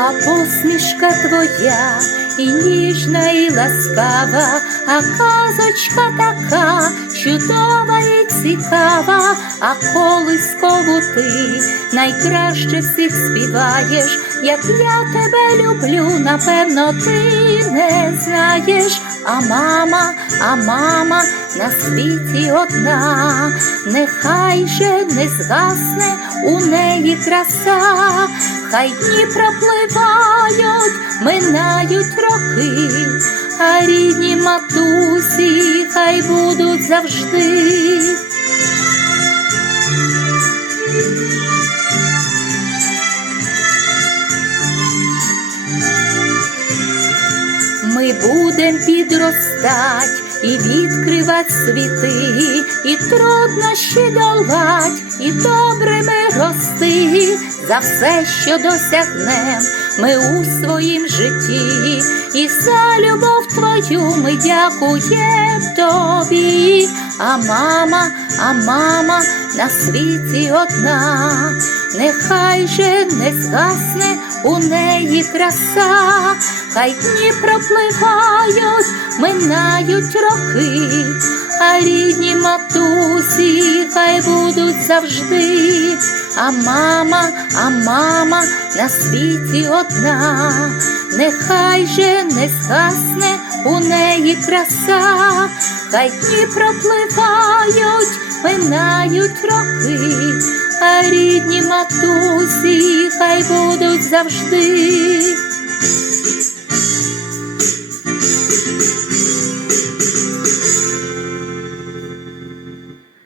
усмішка твоя, і ніжна, і ласкава, а казочка така чудова і цікава, а колискову ти найкраще всіх співаєш, як я тебе люблю, напевно, ти не знаєш. А мама, а мама на світі одна, нехай же не згасне у неї краса, хай дні пропливають, минають роки, а рідні матусі хай будуть завжди. Ми будем підростать і відкривать світи, і труднощі долать, і добрими рости за все, що досягнем ми у своїм житті, і за любов твою ми дякуєм тобі. А мама, а мама на світі одна, нехай же не згасне у неї краса, хай дні пропливають, минають роки, а рідні матусі хай будуть завжди. А мама, а мама на світі одна, нехай же не згасне у неї краса, хай дні пропливають, минають роки, а рідні матусі хай будуть завжди.